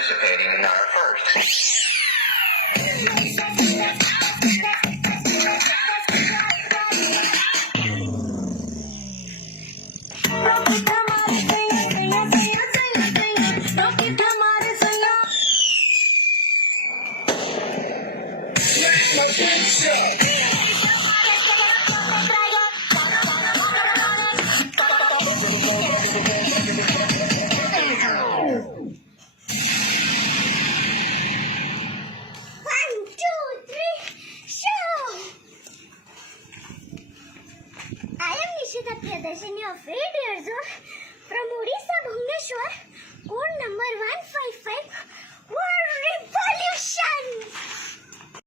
participating in our first. Priyadashini of 8 years old from Odisha, Bhubaneswar, code number 155, War Revolution.